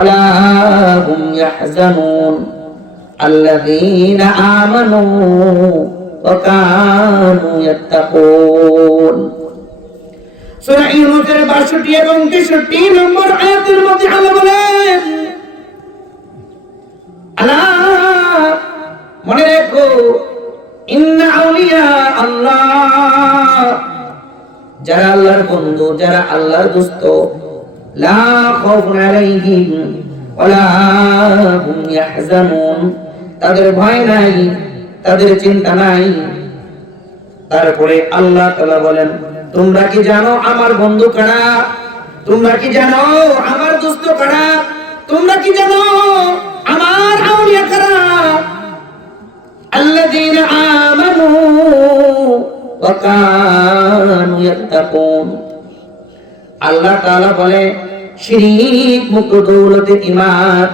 ولا هم يحزنون الذين آمنوا وكانوا يتقون সূরা ইউনূসের ৬২ এবং ৬৩ নম্বর আয়াতের মধ্যে আল্লাহ বলেন, আলা মনে রেখো, ইন্না আউলিয়া আল্লাহ, যারা আল্লাহর বন্ধু, যারা আল্লাহর দোস্ত, লা খাউফুন আলাইহিম ওয়ালা হুম ইয়াহজানুন, তাদের ভয় নাই, তাদের চিন্তা নাই। তারপরে আল্লাহ তাআলা বলেন, তোমরা কি জানো আমার বন্ধু কারা? তোমরা কি জানো আমার দোস্ত কারা? তোমরা কি জানো আমার আউলিয়া কারা? আল্লাযীনা আমানু ওয়া কানু ইয়াত্তাকুন। আল্লাহ তাআলা বলে, শিরক মুক্ত দৌলতে ঈমান,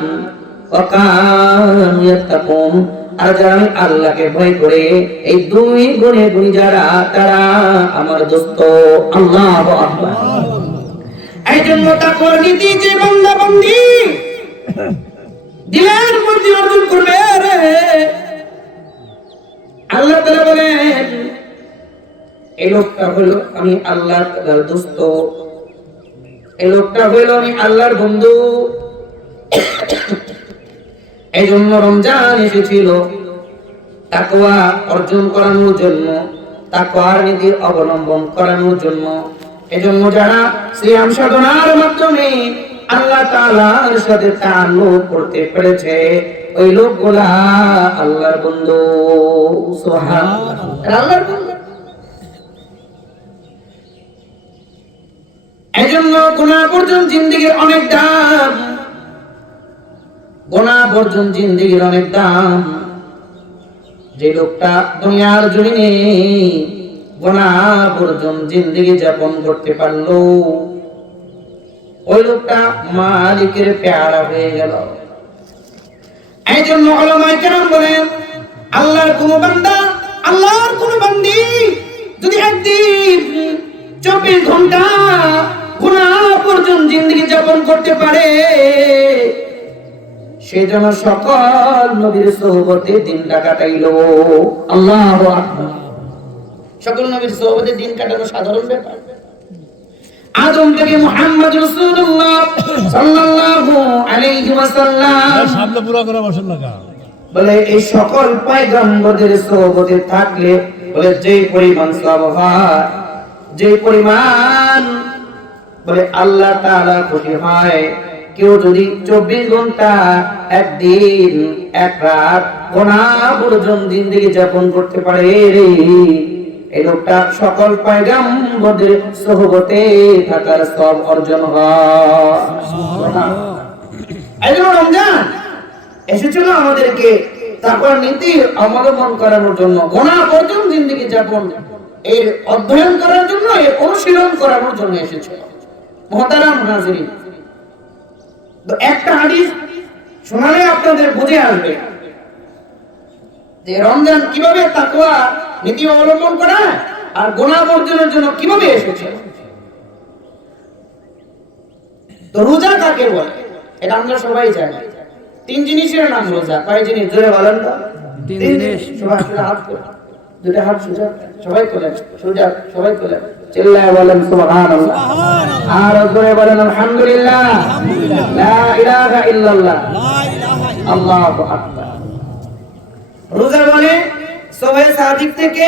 ওয়া কানু ইয়াত্তাকুন, আর যারা আল্লাহকে ভয় করে, এই দুই গুণে গুণী যারা, তারা আমার দোস্ত। আল্লাহু আকবার। এই জন্য তাকওয়ার নীতি যে বান্দা বান্দি দিলের মধ্যে অর্জন করবে রে, আল্লাহ তাআলা বলেন, এই লোকটা হলো আমি আল্লাহর দোস্ত, এই লোকটা হলো আমি আল্লাহর বন্ধু। এই জন্য রমজান এসেছিল তাকওয়া অর্জন করানোর জন্য, তাকওয়ার নীতি অবলম্বন করানোর জন্য। এজন্য যারা সিয়াম সাধনার মাধ্যমে আল্লাহ তাআলার সাথে তাআল্লুক করতে পেরেছে, ওই লোকগুলা আল্লাহর বন্ধু। সুবহানাল্লাহ, আল্লাহর বন্ধু। এজন্য গুনাহ বর্জন জিন্দেগীর অনেক দাম, গুনাহ বর্জন জিন্দেগীর অনেক দাম। যে লোকটা দুনিয়ার জমিনে গুনাহ বর্জন জিন্দেগী যাপন করতে পারলো, ওই লোকটা মালিকের পেয়ারা হয়ে গেল। এই জন্য উলামায়ে কেরাম বলেন, আল্লাহর কোন বান্দা, আল্লাহর কোন বান্দি যদি একদিন ২৪ ঘন্টা গুনাহ বর্জন জিন্দেগী যাপন করতে পারে, সে যেন সকল নবীর সোহবতে দিনটা কাটাইলো। আল্লাহু আকবার। সকল নবীর সোহবতে দিন কাটানো সাধারণ ব্যাপার। আদম থেকে মুহাম্মদ রাসূলুল্লাহ সাল্লাল্লাহু আলাইহি ওয়াসাল্লাম সামনে পুরো করে বসেন লাগা বলে, এই সকল পয়গম্বরদের সোহবতে থাকলে বলে যে পরিমাণ সওয়াব হয়, যে পরিমাণ বলে আল্লাহ তাআলা খুশি হয়, কেউ যদি ২৪ ঘন্টা একদিন এক রাত গুনাহ বর্জন জিন্দেগী যাপন করতে পারে রে, এই লোকটা সকল পয়গম্বরদের সোহবতে থাকার সওয়াব অর্জন হয়। এই জন্য রমজান এসেছিল আমাদেরকে তাকওয়ার নীতি অবলম্বন করানোর জন্য, গুনাহ বর্জন জিন্দেগী যাপন এর অধ্যয়ন করার জন্য, এর অনুশীলন করানোর জন্য এসেছিল। মুহতারাম হাজিরিন, তো একটা হাদিস শোনালে আপনাদের বুঝে আসবে যে রমজান কিভাবে তাকওয়া নীতি অবলম্বন করা আর গুনাহ বর্জনের জন্য কিভাবে এসেছে। তো রোজা কাকে বলে এটা আমরা সবাই জানি। ৩ জিনিসের নাম রোজা। কয় জিনিস? জোরে বলেন তো। ৩ জিনিস। সবাই হাত করে, দুটো হাত সোজা সবাই তোলেন, সোজা সবাই তোলেন, চিল্লায় বলেন সুবহানাল্লাহ, আর জোরে বলেন আলহামদুলিল্লাহ, লা ইলাহা ইল্লাল্লাহ, আল্লাহু আকবার। রোজা মানে সুবহে সাদিক থেকে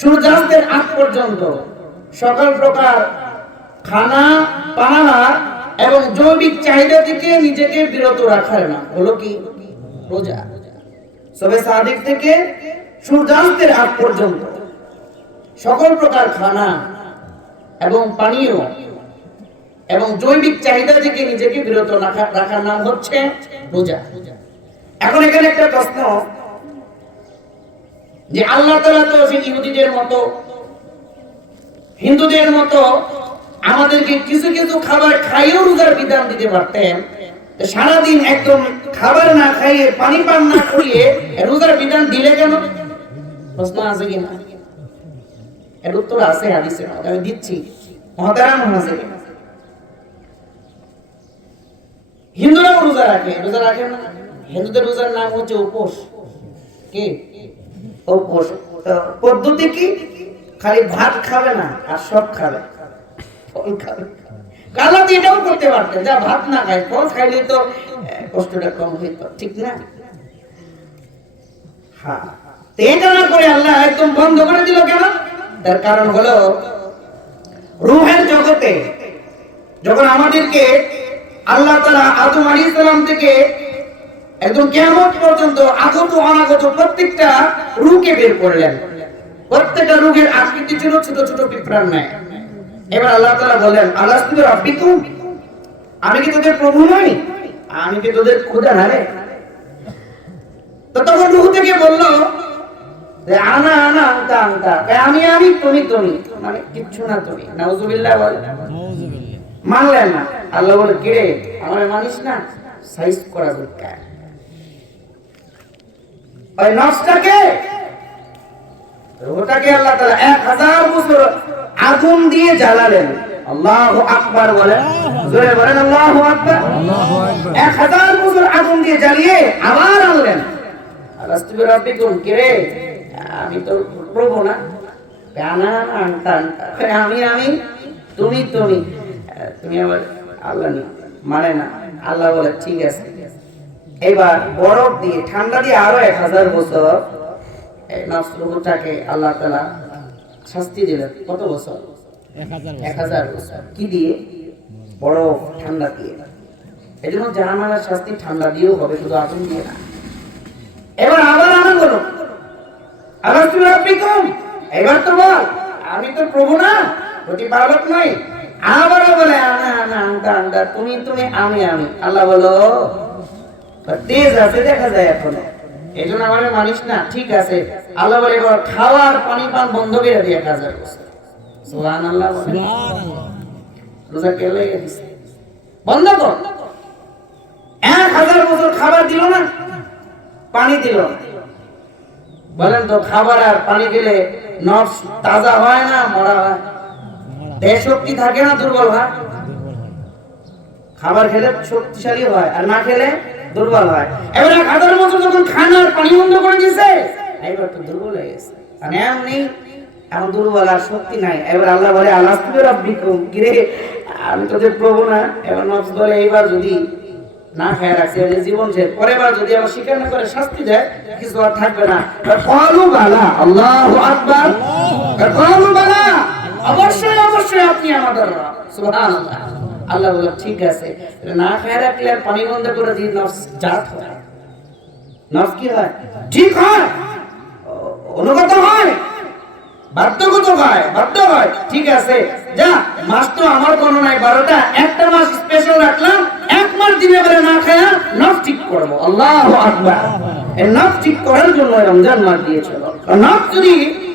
সূর্যাস্তের আগ পর্যন্ত সকল প্রকার খানা পানা এবং জৈবিক চাহিদা থেকে নিজেকে বিরত রাখার নাম হলো কি? রোজা। সুবহে সাদিক থেকে সূর্যাস্তের আগ পর্যন্ত সকল প্রকার খানা এবং পানীয় এবং জৈবিক চাহিদা থেকে নিজেকে বিরত রাখার নাম হচ্ছে রোজা। এখন এখানে একটা প্রশ্ন, যে আল্লাহ তাআলা তো সেই ইহুদিদের মতো, হিন্দুদের মতো আমাদেরকে কিছু কিছু খাবার খাইয়েও রোজার বিধান দিতে পারতেন, সারাদিন একদম খাবার না খাইয়ে পানি পান না করিয়ে রোজার বিধান দিলে কেন? প্রশ্ন আছে কিনা? এর উত্তর আছে হাদিসে, আমি দিচ্ছি। মুহতারাম হাজিরিন, হিন্দুরাও রোজা রাখে, রোজা রাখে না? হিন্দুদের রোজার নাম হচ্ছে উপোস। কি উপোস? পদ্ধতি কি? খালি ভাত খাবে না, আর সব খাবে, ফল খাবে। কালা দিয়ে এটাও করতে পারতেন, যা ভাত না খায় ফল খাইলে তো কষ্টটা কম হইতো, ঠিক না? হ্যাঁ, এটা না করে আল্লাহ একদম বন্ধ করে দিল কেন? তার কারণ হলো রূহের জগতে যখন আমাদেরকে আল্লাহ তাআলা আদম আলাইহিস সালাম থেকে একদম কিয়ামত পর্যন্ত আগত অনাগত প্রত্যেকটা রূহকে বের করলেন, প্রত্যেকটা রূহের আকৃতি ছিল ছোট ছোট পিঁপড়ার ন্যায়। এবার আল্লাহ তাআলা বলেন, আলাস্তু রাব্বিকুম, আমি কি তোদের প্রভু নই? আমি কি তোদের খোদা না রে? তো তখন রূহ থেকে বলল যে আনা আনা আনতা আনতা, আমি আমি তুমি তুমি, মানে কিচ্ছু না তুমি। নাউজুবিল্লাহ বলে, মানলেন না। আল্লাহ বলে, কে রে, আমার মানিস না? সাইজ করা দরকার। ওই নফসটাকে, রূহটাকে আল্লাহ তাআলা 1000 বছর আগুন দিয়ে জ্বালালেন। আল্লাহু আকবার বলেন, জোরে বলেন আল্লাহু আকবার। আল্লাহু আকবার। 1000 বছর আগুন দিয়ে জ্বালিয়ে আবার আনলেন। আলাস্তু বিরাব্বিকুম, কে রে, আমি তো প্রভু না? আনা আনতা আনতা, আমি আমি তুমি তুমি, তুমি আবার আল্লাহ নেই, মানে না। আল্লাহ বলে, ঠিক আছে। এবার বরফ দিয়ে, ঠান্ডা দিয়ে আরো 1000 বছর এই নফস রূহটাকে আল্লাহ তাআলা শাস্তি দিলেন। কত বছর? 1000 বছর। কি দিয়ে? বরফ, ঠান্ডা দিয়ে। এজন্য জাহান্নামের শাস্তি ঠান্ডা দিয়েও হবে, শুধু আগুন দিয়ে না। এবার আবার আনা হলো, আলাস্তু রাব্বিকুম, এবার তো বল, আমি তো প্রভু না, প্রতিপালক নই? আবারও বলে, আনা আনা আনতা আনতা, তুমি তুমি, আমি আমি। আল্লাহ বলো, তেজ আছে, দেখা যায় এখন, এই জন্য আমার মানিস না? ঠিক আছে। আল্লাহ বলে, এবার খাওয়ার পানি পান বন্ধ করে দিয়ে 1000 বছর। সুবহানাল্লাহ, সুবহানাল্লাহ। রোজা কে লেগে দিছে? বন্ধ কর। 1000 বছর খাবার দিল না, পানি দিল না। বলেন তো, খাবার আর পানি দিলে নফস তাজা হয় না মরা হয়? দেহ শক্তি থাকে না দুর্বল হয়? খাবার খেলে শক্তিশালী হয়, আর না খেলে দুর্বল হয়। এবার 1000 বছর যখন খানার পানি বন্ধ করে দিয়েছে, এবার তো দুর্বল হয়ে গেছে, মানে এমনি এমন দুর্বল আর শক্তি নাই। এবার আল্লাহ বলে, আলাস্তু বিরাব্বিকুম, কিরে, আমি তোদের প্রভু না? এবার নফস বলে, এইবার যদি না খেয়ে রাখছে জীবন শেষ, পরের বার যদি আমার স্বীকার না করে শাস্তি দেয়, কিছু আর থাকবে না। ক্বালু বালা, আল্লাহু আকবার, ক্বালু বালা, অবশ্যই অবশ্যই আপনি আমাদের রব। সুবহানাল্লাহ। আল্লাহ বলে, ঠিক আছে। না খেয়ে রাখলে আর পানি বন্ধ করে দিয়ে নফস জাত হয়, নফস কি হয়? ঠিক হয়, অনুগত হয়, বাধ্যগত হয়, বাধ্য হয়। ঠিক আছে, যা, মাস তো আমার কোনো নাই 12টা, একটা মাস স্পেশাল রাখলাম, এক মাস দিনে বেলা না খায়া নফস ঠিক করবো। আল্লাহু আকবার। এই নফস ঠিক করার জন্য রমজান মাস দিয়েছিল। নফস যদি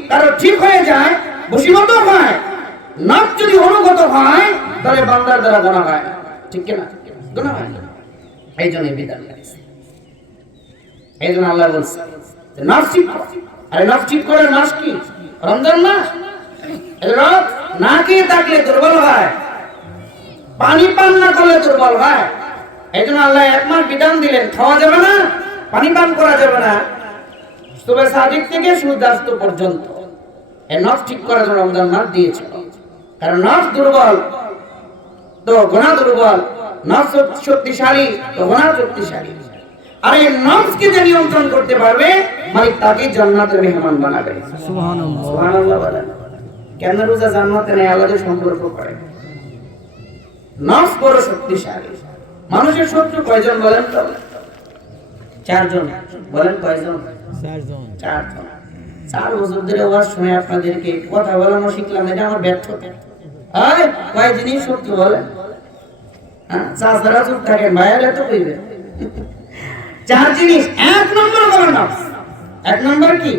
কারো ঠিক হয়ে যায়, বশীভূত হয়, নফস যদি অনুগত হয়, তাহলে বান্দার দ্বারা গুনাহ হয় না, ঠিক কি না? গুনাহ হয় না। এই জন্য বিধান আছে। এই জন্য আল্লাহ বলছে যে নফস ঠিক কর। আরে নফস ঠিক করার মাস কি? রমজান মাস। না খেয়ে থাকলে দুর্বল হয়, পানি পান না করলে দুর্বল হয়। এই জন্য আল্লাহ 1 মাস বিধান দিলেন, খাওয়া যাবে না, পানি পান করা যাবে না, সুবহ সাদিক থেকে সূর্যাস্ত পর্যন্ত। এই নফস ঠিক করার জন্য রমজান মাস দিয়েছিল। কারণ নফস দুর্বল তো গুনাহ দুর্বল, নফস শক্তিশালী তো গুনাহ শক্তিশালী। আর এই নফসকে যে নিয়ন্ত্রণ করতে পারবে, মালিক তাকে জান্নাতের মেহমান বানাবে। সুবহানাল্লাহ, সুবহানাল্লাহ বলেন। কেন রোজা জান্নাতে নেই? আল্লাহর সম্পর্ক করে। নফস বড় শক্তিশালী। মানুষের শত্রু কয়জন বলেন তো? 4 জন। বলেন কয়জন? 4 জন। 4 জন। 4 বছর ধরে ওয়াজ শুনে আপনাদেরকে কথা বলানো শিখলাম, এটা আমার ব্যর্থতা। এই কয় জিনিস শত্রু বলেন? হ্যাঁ, চাচারা চুপ থাকেন, ভাইয়ারা তো কইবে। 4 জিনিস। 1 নম্বর হলো নফস। 1 নম্বর কি?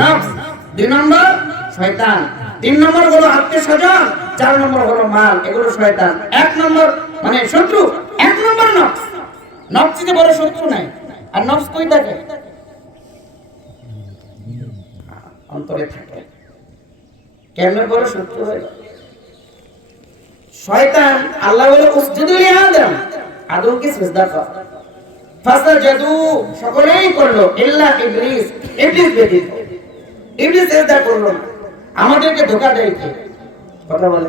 নফস। 2 নম্বর শয়তান। 3 নম্বর হলো আত্মীয়স্বজন। 4 নম্বর হলো মাল, এগুলো শয়তান। 1 নম্বর মানে শত্রু, 1 নম্বর নফস। নফস থেকে বড় শত্রু নাই। আর নফস কই থাকে? অন্তরে থাকে। কেমনে বড় শত্রু হয়? শয়তান। আল্লাহ বলে উসজুদু লি আদম, আদমকে সিজদা কর। ফাসাজাদু সকলেই করলো ইল্লা ইবলিস, ইবলিস ব্যতীত। ইবলিস সিজদা করলো না। আমাদেরকে ধোঁকা দেয় কে? কথা বলে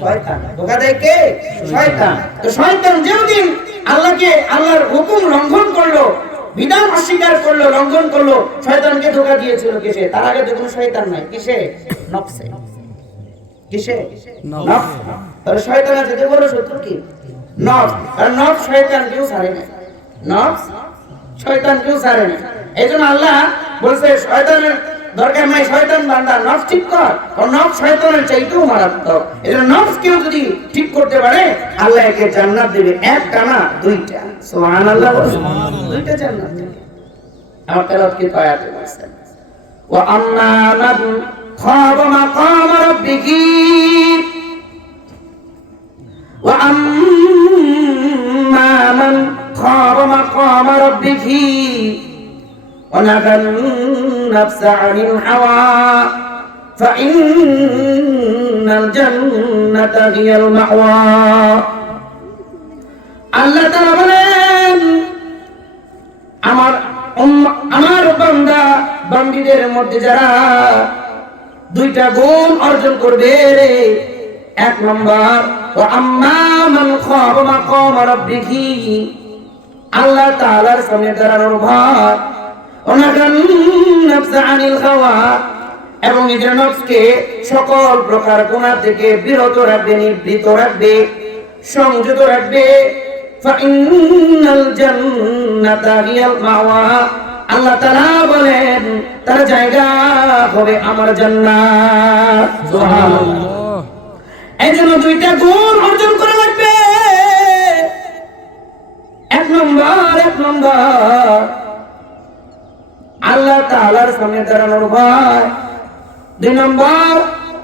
শয়তান। ধোঁকা দেয় কে? শয়তান। তো শয়তান যেদিন আল্লাহর হুকুম লঙ্ঘন করলো, বিধান অস্বীকার করলো, লঙ্ঘন করলো, শয়তানকে ধোঁকা দিয়েছিল কিসে? তার আগে তো কোনো শয়তান নাই। কিসে? নফসে। কিসে? নফস। তাহলে শয়তানের থেকে বড় শত্রু কি? নফস। আর নফস শয়তান কেউ ছাড়ে না। নফস শয়তান কেউ ছাড়ে না। এইজন্য আল্লাহ বলছে শয়তানের দরকার নাই, শয়তান বান্দা নফস ঠিক কর। কারণ নফস শয়তানের চাইতেও মারাত্মক। এজন্য নফস কেউ যদি ঠিক করতে পারে আল্লাহ একে জান্নাত দেবে, একটা না দুইটা। সুবহানাল্লাহ। দুইটা জান্নাত দেবে। আমার তেলাওয়াত কি আয়াতে আছে? ওয়া আম্মা মান খাবা মাকাম রাব্বিহি ওয়া আম্মা মান খাবা মাকাম রাব্বিহি ওয়া নাহান নাফসা আনিল হাওয়া ফাইন্নাল জান্নাতা হিয়াল মাওয়া। আল্লাহ তাআলা বলেন আমার বান্দা বান্দীদের মধ্যে যারা দুইটা গুণ অর্জন করবে, এক নম্বর ওয়া আম্মা মান খাবা মাকাম রাব্বিহি, আল্লাহ তাআলার সামনে দাঁড়ানোর ভয়, ওয়ানাহান নাফসা আনিল হাওয়া, এবং নিজের নফসকে সকল প্রকার গুনাহ থেকে বিরত রাখবে, নিবৃত রাখবে, সংযত রাখবে। ফাইন্নাল জান্নাতা হিয়াল মাওয়া, আল্লাহ তাআলা বলেন তার জায়গা হবে আমার জান্নাত। সুবহানাল্লাহ। এই জন্য দুইটা গুণ অর্জন করা লাগবে। এক নম্বর আল্লাহ তাআলার সামনে দাঁড়ানোর ভয়। দুই নম্বর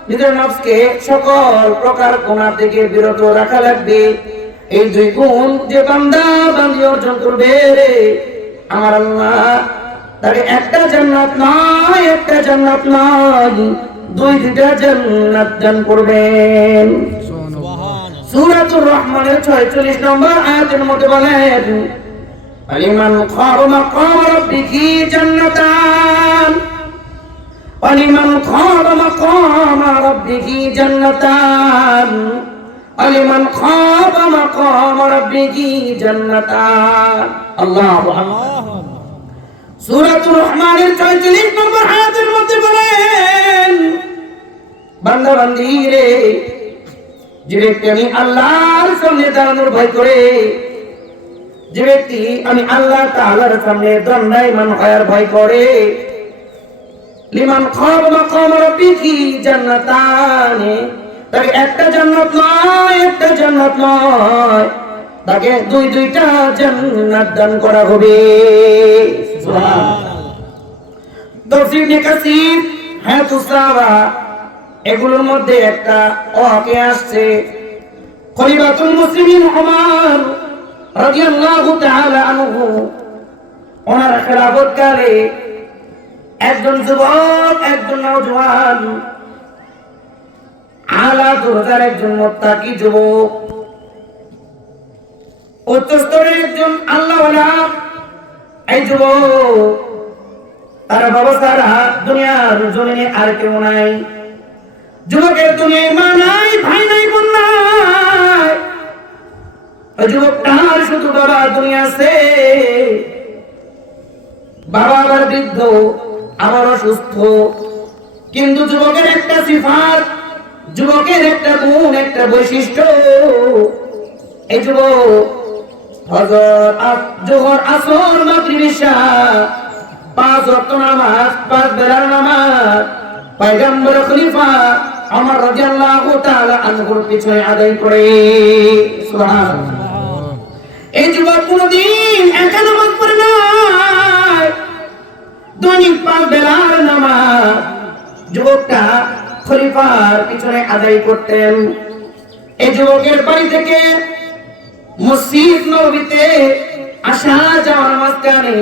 নিজের নফসকে সকল প্রকার গুনাহ থেকে বিরত রাখা লাগবে। এই দুই গুণ যে বান্দা বান্দী অর্জন করবে, আমার আল্লাহ তাকে একটা জান্নাত নয় দুইটা জান্নাত দান করবেন। সূরাতুর রহমানের 46 নম্বর আয়াতের মধ্যে বলেন আলিমান খাবা মাকাম রাব্বিহি জান্নাতান, আলিমান খাবা মাকাম রাব্বিহি জান্নাতান, আলিমান খাবা মাকাম রাব্বিহি জান্নাতান। আল্লাহু আকবার। সূরাতুর রহমানের 46 নম্বর আয়াতের মধ্যে বলেন বান্দা বান্দী রে, যে ব্যক্তি আমি আল্লাহর সামনে দাঁড়ানোর ভয় করে, যে ব্যক্তি আমি আল্লাহ তাআলার সামনে দণ্ডায়মান হওয়ার ভয় করে, লিমান খাবা মাকাম রাব্বিহি জান্নাতান, তাকে একটা জান্নাত নয় তাকে দুইটা জান্নাত দান করা হবে। সুবহানাল্লাহ। তাফসীর ইবনে কাসীর, হায়াতুস সাহাবা, এগুলোর মধ্যে একটা ওয়াকে আসছে। খলিফাতুল মুসলিমিন ওমর রাদিয়াল্লাহু তাআলা আনহু, ওনার খেলাফত কালে একজন যুবক, একজন নওজোয়ান, আলা দরজার একজন মুত্তাকি যুবক, উচ্চ স্তরের একজন আল্লাহওয়ালা, এই যুবক তার বাবা ছাড়া দুনিয়ার জমিনে আর কেউ নাই। যুবকের দুনিয়ায় মা নাই, ভাই নাই, বোন নাই। ওই যুবকটার শুধু বাবা দুনিয়া আছে। বাবা আবার বৃদ্ধ, আবার অসুস্থ, কিন্তু যুবকের একটা সিফাত, যুবকের একটা গুণ, একটা বৈশিষ্ট্য, এই যুবক ফজর, জোহর, আসর, মাগরিব, ইশা 5 ওয়াক্ত নামাজ, 5 বেলার নামাজ পয়গম্বর খলিফা ওমর রাদিয়াল্লাহু তাআলা আনহুর পিছনে আদায় করে। সুবহানাল্লাহ। এই যুবক কোনদিন একা নামাজ পড়ে নাই, দৈনিক 5 বেলার নামাজ যুবকটা খলিফার পিছনে আদায় করতেন। এই যুবকের বাড়ি থেকে মসজিদ নববীতে আসা যাওয়ার মাঝখানে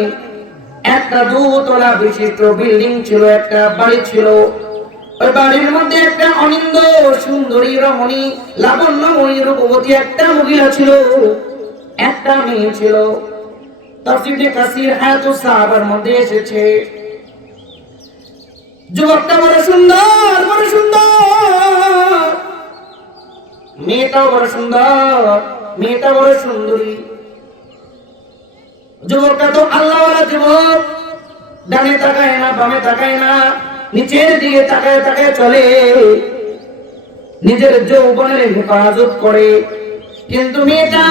একটা 2 তলা বিশিষ্ট বিল্ডিং ছিল, একটা বাড়ি ছিল। ওই বাড়ির মধ্যে একটা অনিন্দ সুন্দরী রমণী লাবণ্যময়ী রূপবতী একটা মহিলা ছিল। একটা মেয়ে ছিল। তাফসীরে কাসির হায়াতুস সাহাবার মধ্যে এসেছে, যুবকটা বড় সুন্দর, বড় সুন্দর, মেয়েটাও বড় সুন্দর, মেয়েটা বড় সুন্দরী। যুবকটা তো আল্লাহওয়ালা যুবক, ডানে তাকায় না, বামে তাকায় না, নিচের দিকে তাকায় তাকায় চলে, নিজের যৌবনের হেফাজত করে। কিন্তু মেয়েটা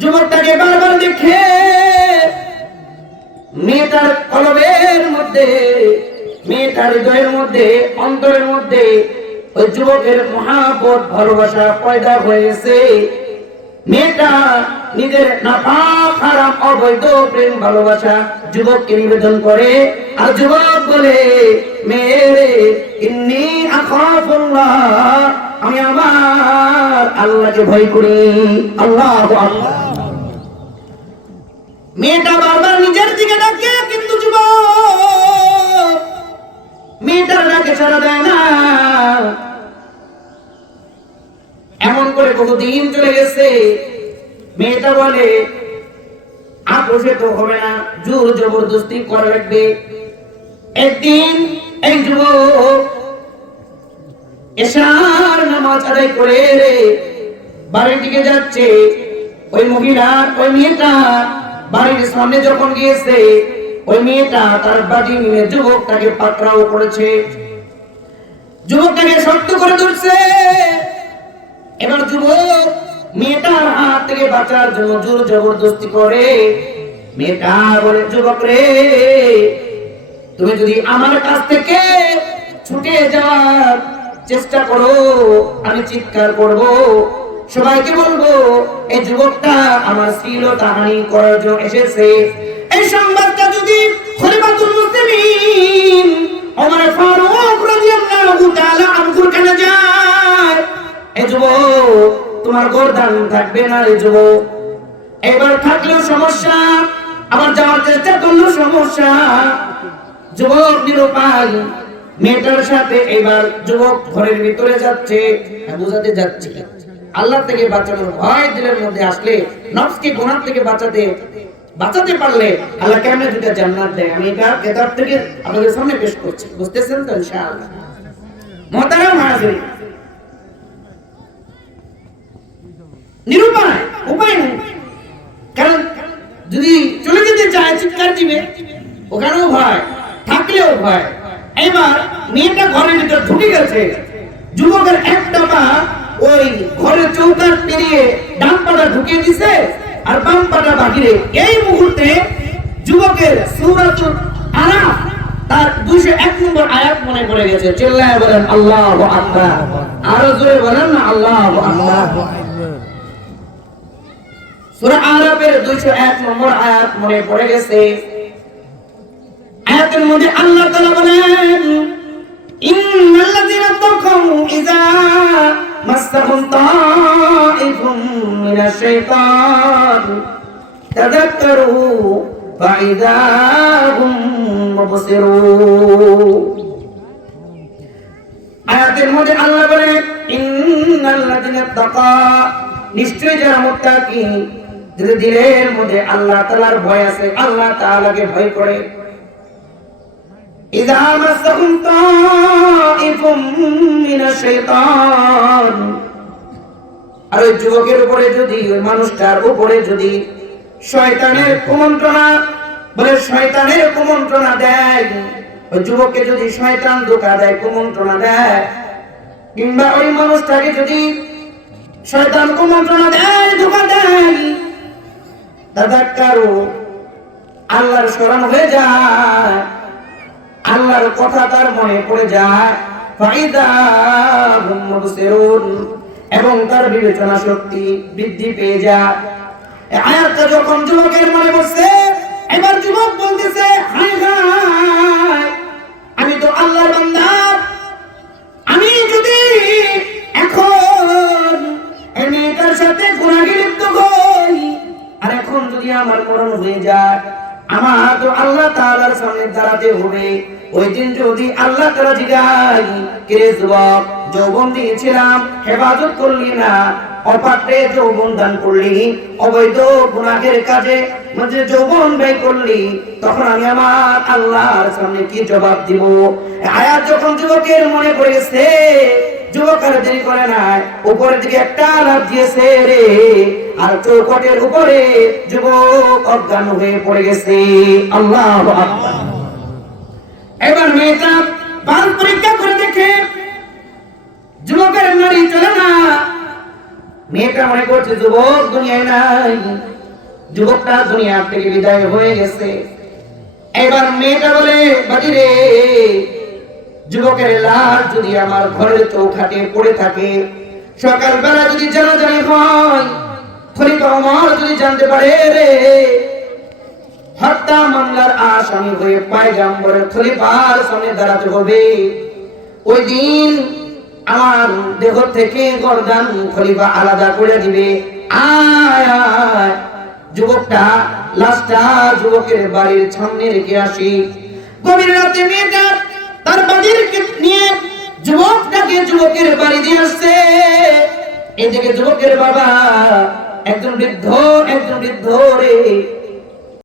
যুবকটাকে বারবার দেখে, মেয়েটার কলবের মধ্যে, মেয়েটার হৃদয়ের মধ্যে, অন্তরের মধ্যে ওই যুবকের মহাব্বত, ভালোবাসা পয়দা হয়েছে। মেয়েটা নিজের নাপাক হারাম অবৈধ প্রেম ভালোবাসা যুবককে নিবেদন করে, আর যুবক বলে, মেয়ে ইন্নী আখাফুল্লাহ, আমি আমার আল্লাহকে ভয় করি। আল্লাহু আকবার। মেয়েটা বারবার নিজের দিকে ডাকে, কিন্তু যুবক মেয়েটার ডাকে সাড়া দেয় না। এমন করে বহুদিন চলে গেছে। মেয়েটা বলে, আপোষে তো হবে না, জোর জবরদস্তি করা লাগবে। একদিন এই যুবক এশার নামাজ আদায় করে বাড়ির দিকে যাচ্ছে। ওই মহিলা, ওই মেয়েটা বাড়ির সামনে যখন গিয়েছে, ওই মেয়েটা তার বাড়ি নিয়ে যুবকটাকে পাকড়াও করেছে, যুবকটাকে শক্ত করে ধরছে। এবার যুবক মেয়েটার হাত থেকে বাঁচার জন্য জোর জবরদস্তি করে। মেয়েটা বলে, যুবক রে, তুমি যদি আমার কাছ থেকে ছুটে যাওয়ার চেষ্টা করো, আমি চিৎকার করব, সবাইকে বলবো এই যুবকটা আমার শ্লীলতাহানি করার জন্য এসেছে। এই সংবাদটা যদি খলিফাতুল মুসলিমিন ওমর ফারুক রাদিয়াল্লাহু তাআলা আনহুর কানে যায়, এই যুবক তোমার গর্দান থাকবে না। এই যুবক এবার থাকলেও সমস্যা, আবার যাওয়ার চেষ্টা করলেও সমস্যা। যুবক নিরুপায়, মেয়েটার সাথে এবার যুবক ঘরের ভিতরে যাচ্ছে, বুঝাতে যাচ্ছে আল্লাহ থেকে বাঁচানোর ভয় দিলের মধ্যে আসলে, নফসকে গুনাহ থেকে বাঁচাতে পারলে আল্লাহ কেমনে দুটো জান্নাত দেয়। আমি এটা কিতাব থেকে আপনাদের সামনে পেশ করছি, বুঝতেছেন তো ইনশাআল্লাহ। মুহতারাম হাজিরিন, নিরুপায়, উপায় নেই। কারণ যদি চলে যেতে চায় চিৎকার দিবে, ওখানেও ভয়, থাকলেও ভয়। এবার মেয়েটা ঘরের ভিতর ঢুকে গেছে, যুবকের একটা পা ওই ঘরের চৌকাঠ পেরিয়ে ডান পাটা ঢুকিয়ে দিছে, আর বাম পাটা বাহিরে। এই মুহূর্তে যুবকের সূরাতুল আরাফ তার 201 নম্বর আয়াত মনে পড়ে গেছে। চিল্লায় বলেন আল্লাহু আকবার, আরো জোরে বলেন না আল্লাহু আকবার। সূরা আরাফের 201 নম্বর আয়াত মনে পড়ে গেছে। আয়াতের মধ্যে আল্লাহ তাআলা বলেন, ইন্নাল্লাযীনা তাকাউ ইযা মাসসাহুম তাঈফুম মিনাশ শাইতান তাযাক্কারু ফাইযা হুম মুবসিরুন। আয়াতের মধ্যে আল্লাহ বলেন, ইন্নাল্লাযীনা তাকাউ, নিশ্চয় যারা মুত্তাকি, যাদের দিলের মধ্যে আল্লাহ তাআলার ভয় আছে, আল্লাহ তাআলাকে ভয় করে, ইযা মাসসাহুম তাঈফুম মিনাশ শাইতান, আর ওই যুবকের উপরে যদি, ওই মানুষটার উপরে যদি শয়তানের কুমন্ত্রণা, বলে শয়তানের কুমন্ত্রণা দেয়, ওই যুবককে যদি শয়তান ধোঁকা দেয়, কুমন্ত্রণা দেয়, কিংবা ওই মানুষটাকে যদি শয়তান কুমন্ত্রণা দেয়, ধোঁকা দেয়, তাযাক্কারু, আল্লাহর স্মরণ হয়ে যায়, আল্লাহর কথা তার মনে পড়ে যায়, ফাইদা হুম মুবসিরুন, এবং তার বিবেচনা শক্তি বৃদ্ধি পেয়ে যায়। এই আয়াতটা যখন যুবকের মনে পড়ছে, এবার যুবক বলতেছে, হায় হায়, আমি তো আল্লাহর বান্দা, আমি যদি এখন এই মেয়েটার সাথে গুনাহে লিপ্ত হই, আর এখন যদি আমার মরণ হয়ে যায়, আমার তো আল্লাহ তাআলার সামনে দাঁড়াতে হবে। ওই দিন যদি আল্লাহ তাআলা জিগায়, কে যুবক, যৌবন দিয়েছিলাম, হেফাজত করলি না, অপাত্রে যৌবন দান করলি, অবৈধ গুনাহের কাজে মানে যৌবন ব্যয় করলি, তখন আমি আমার আল্লাহর সামনে কি জবাব দিব? আয়াত যখন যুবকের মনে পড়েছে, যুবক আর দেরি করে নাই, উপরের দিকে একটা লাফ দিয়েছে রে, আর চৌকটের উপরে যুবক অজ্ঞান হয়ে পড়ে গেছে। আল্লাহু আকবার। এবার মেয়েটা বাল পরীক্ষা করে দেখে যুবকের নারী চলে না। মেয়েটা মনে করছে যুবক দুনিয়ায় নাই, যুবকটা দুনিয়া থেকে বিদায় হয়ে গেছে। এবার মেয়েটা বলে, বাজিরে, যুবকের লাশ যদি আমার ঘরের চৌখাটে পড়ে থাকে, সকালবেলা যদি জানাজানি হয়, খলিফা ওমর যদি জানতে পারে রে, হত্যা মামলার আসামি হয়ে পয়গম্বরের খলিফার সামনে দাঁড়াতে হবে। ওই দিন আমার দেহ থেকে গর্দান খলিফা আলাদা করে দিবে। আয় আয়, যুবকটা লাশটা যুবকের বাড়ির সামনে রেখে আসি। গভীর রাতে মেয়েটা তার বাড়িকে নিয়ে যুবকটাকে যুবকের বাড়ি দিয়ে আসছে। এদিকে যুবকের বাবা একজন বৃদ্ধ রে,